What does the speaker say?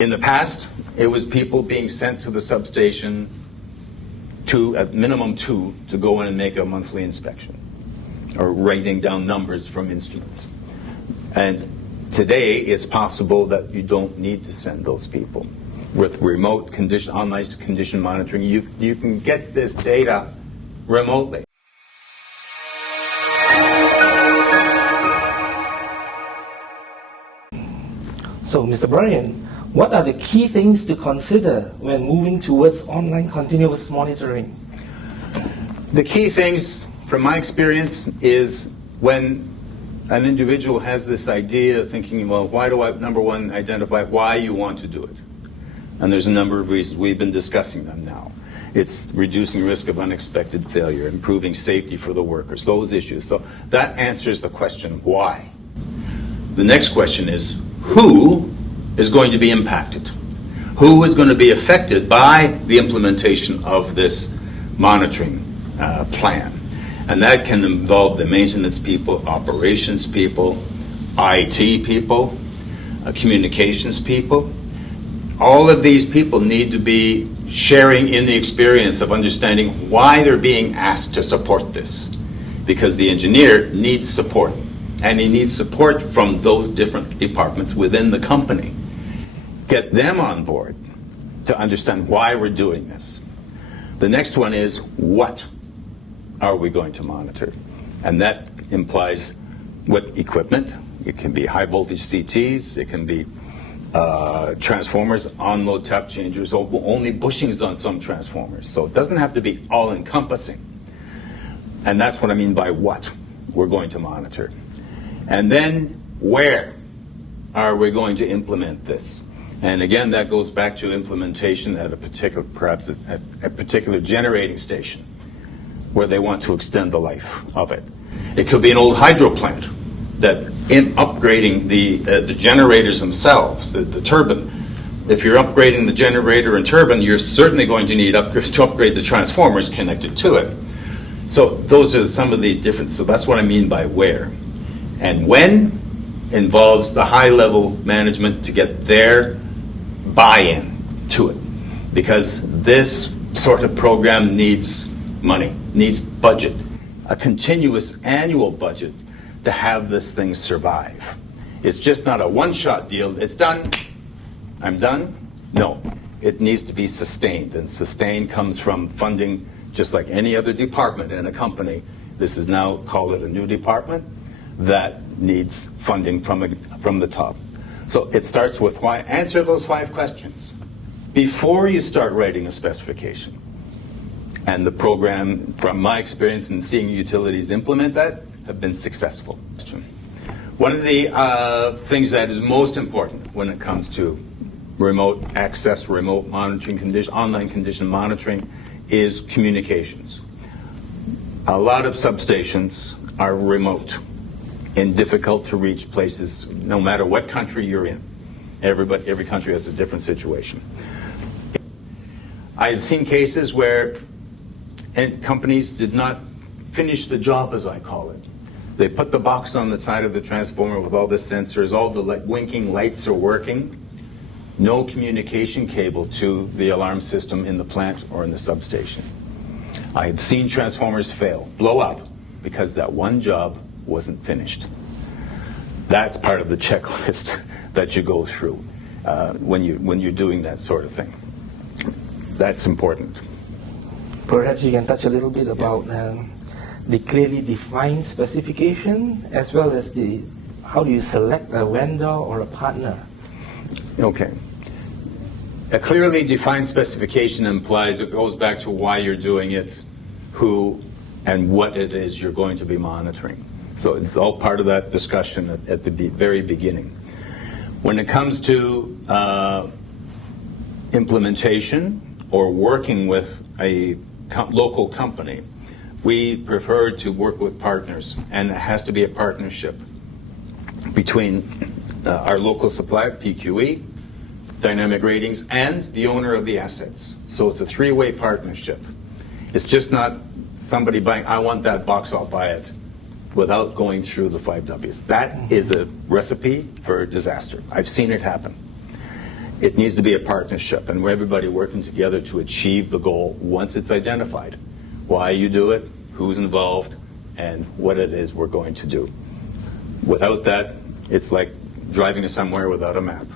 In the past, it was people being sent to the substation, at minimum two, to go in and make a monthly inspection, or writing down numbers from instruments. And today, it's possible that you don't need to send those people. With remote condition, online condition monitoring, you can get this data remotely. So, Mr. Brian, what are the key things to consider when moving towards online continuous monitoring? The key things, from my experience, is when an individual has this idea of thinking, well, why do I, number one, identify why you want to do it? And there's a number of reasons. We've been discussing them now. It's reducing risk of unexpected failure, improving safety for the workers, those issues. So that answers the question, why? The next question is, who is going to be impacted? Who is going to be affected by the implementation of this monitoring plan? And that can involve the maintenance people, operations people, IT people, communications people. All of these people need to be sharing in the experience of understanding why they're being asked to support this. Because the engineer needs support. And he needs support from those different departments within the company. Get them on board to understand why we're doing this. The next one is, what are we going to monitor? And that implies what equipment. It can be high voltage CTs, it can be transformers, on-load tap changers, only bushings on some transformers. So it doesn't have to be all-encompassing. And that's what I mean by what we're going to monitor. And then where are we going to implement this? And again, that goes back to implementation at a particular, perhaps at a particular generating station where they want to extend the life of it. It could be an old hydro plant that in upgrading the generators themselves, the turbine. If you're upgrading the generator and turbine, you're certainly going to need to upgrade the transformers connected to it. So those are some of the different, so that's what I mean by where. And when involves the high-level management to get their buy-in to it. Because this sort of program needs money, needs budget, a continuous annual budget to have this thing survive. It's just not a one-shot deal. It's done. I'm done. No, it needs to be sustained. And sustained comes from funding just like any other department in a company. This is now, call it a new department, that needs funding from the top. So it starts with why. Answer those 5 questions before you start writing a specification. And the program, from my experience in seeing utilities implement that, have been successful. One of the things that is most important when it comes to remote access, remote monitoring, online condition monitoring, is communications. A lot of substations are remote in difficult to reach places, no matter what country you're in. Every country has a different situation. I have seen cases where companies did not finish the job, as I call it. They put the box on the side of the transformer with all the sensors, all the winking lights are working. No communication cable to the alarm system in the plant or in the substation. I have seen transformers fail, blow up, because that one job wasn't finished. That's part of the checklist that you go through when you're doing that sort of thing. That's important. Perhaps you can touch a little bit about the clearly defined specification, as well as how do you select a vendor or a partner? Okay. A clearly defined specification implies it goes back to why you're doing it, who, and what it is you're going to be monitoring. So it's all part of that discussion at the very beginning. When it comes to implementation or working with a local company, we prefer to work with partners, and it has to be a partnership between our local supplier, PQE, Dynamic Ratings, and the owner of the assets. So it's a 3-way partnership. It's just not somebody buying, I want that box, I'll buy it, without going through the 5 Ws. That is a recipe for disaster. I've seen it happen. It needs to be a partnership, and everybody working together to achieve the goal once it's identified. Why you do it, who's involved, and what it is we're going to do. Without that, it's like driving to somewhere without a map.